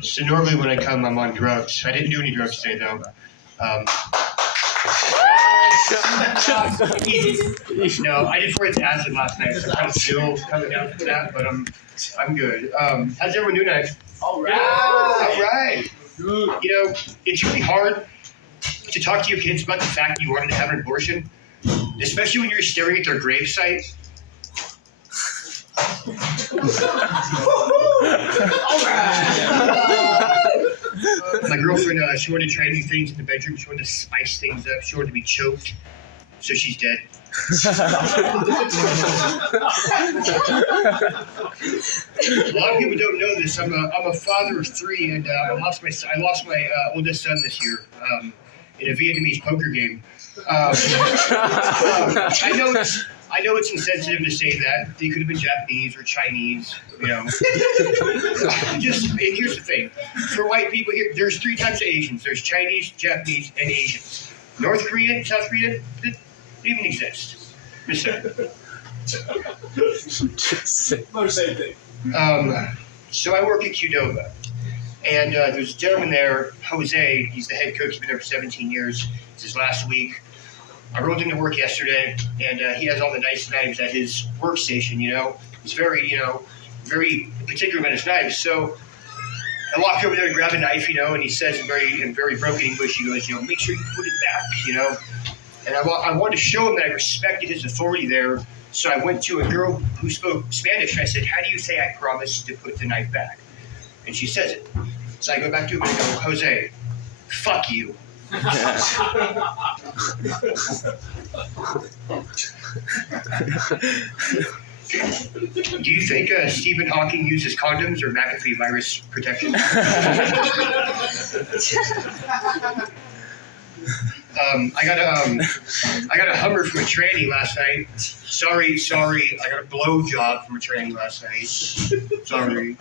So normally when I come, I'm on drugs. I didn't do any drugs today though. No, I did 4 acid last night, so I'm still coming down from that, but I'm good. How's everyone doing tonight? All right. All right. You know, it's really hard to talk to your kids about the fact that you wanted to have an abortion, especially when you're staring at their gravesite. All right. My girlfriend, she wanted to try new things in the bedroom. She wanted to spice things up. She wanted to be choked, so she's dead. A lot of people don't know this. I'm a father of 3, and I lost my oldest son this year in a Vietnamese poker game. I know it's insensitive to say that. They could have been Japanese or Chinese, you know. And here's the thing. For white people here, there's 3 types of Asians. There's Chinese, Japanese, and Asians. North Korea, South Korea, they don't even exist. Just saying. No, same thing. So I work at Qdoba. And there's a gentleman there, Jose. He's the head cook. He's been there for 17 years. It's his last week. I rolled into work yesterday, and he has all the nice knives at his workstation, you know. He's very, very particular about his knives. So I walked over there to grab a knife, you know, and he says in very broken English, he goes, make sure you put it back, you know. And I wanted to show him that I respected his authority there. So I went to a girl who spoke Spanish, and I said, how do you say I promise to put the knife back? And she says it. So I go back to him and I go, Jose, fuck you. Do you think Stephen Hawking uses condoms or McAfee virus protection? I got a Hummer from a tranny last night. Sorry. I got a blowjob from a tranny last night. Sorry.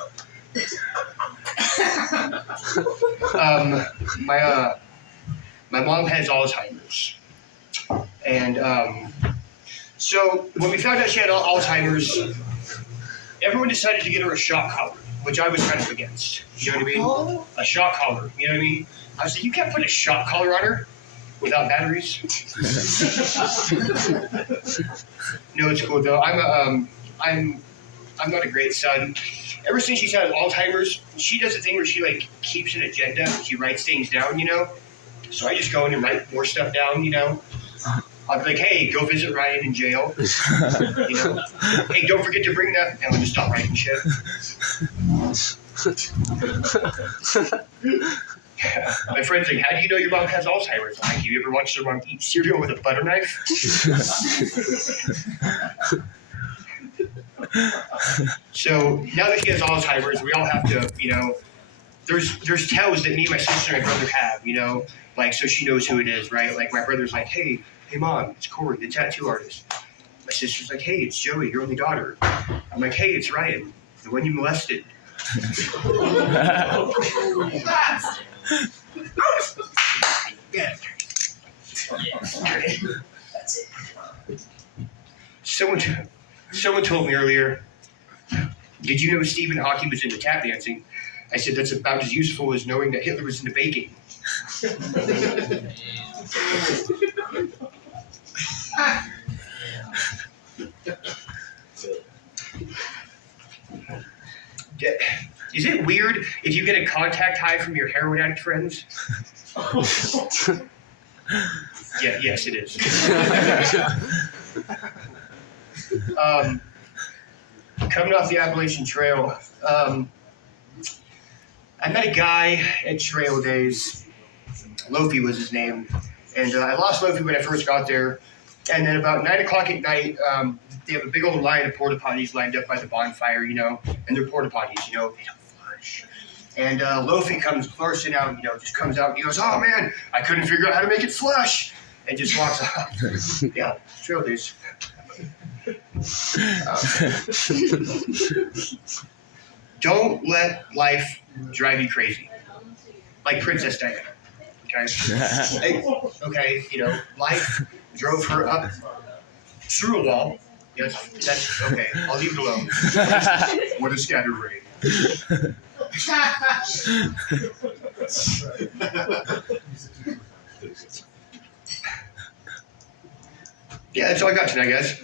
My mom has Alzheimer's, and so when we found out she had Alzheimer's, everyone decided to get her a shock collar, which I was kind of against. You know what I mean? A shock collar. You know what I mean? I was like, you can't put a shock collar on her without batteries. No, it's cool though. I'm not a great son. Ever since she's had Alzheimer's, she does a thing where she like keeps an agenda. She writes things down, you know. So I just go in and write more stuff down, you know. I'll be like, hey, go visit Ryan in jail. You know. Hey, don't forget to bring that. And I'll just stop writing shit. My friend's like, how do you know your mom has Alzheimer's? I'm like, have you ever watched your mom eat cereal with a butter knife? So now that she has Alzheimer's, we all have to, you know, there's tells that me and my sister and my brother have, you know, like, so she knows who it is, right? Like, my brother's like, hey mom, it's Corey, the tattoo artist. My sister's like, hey, it's Joey, your only daughter. I'm like, hey, it's Ryan, the one you molested. Yeah. Someone told me earlier, did you know Stephen Hawking was into tap dancing? I said, that's about as useful as knowing that Hitler was into baking. Is it weird if you get a contact high from your heroin addict friends? Yeah, yes, it is. Coming off the Appalachian Trail, I met a guy at Trail Days. Lofi was his name. And I lost Lofi when I first got there. And then about 9 o'clock at night, they have a big old line of porta potties lined up by the bonfire, you know. And they're porta potties, you know, they don't flush. And Lofi comes flushing out, you know, just comes out and he goes, oh man, I couldn't figure out how to make it flush. And just walks off. Yeah, Trail Days. Don't let life drive you crazy. Like Princess Diana. Okay, you know, life drove her up through a wall, That's okay. I'll leave it alone. What a scattered rain. Yeah, that's all I got tonight, guys.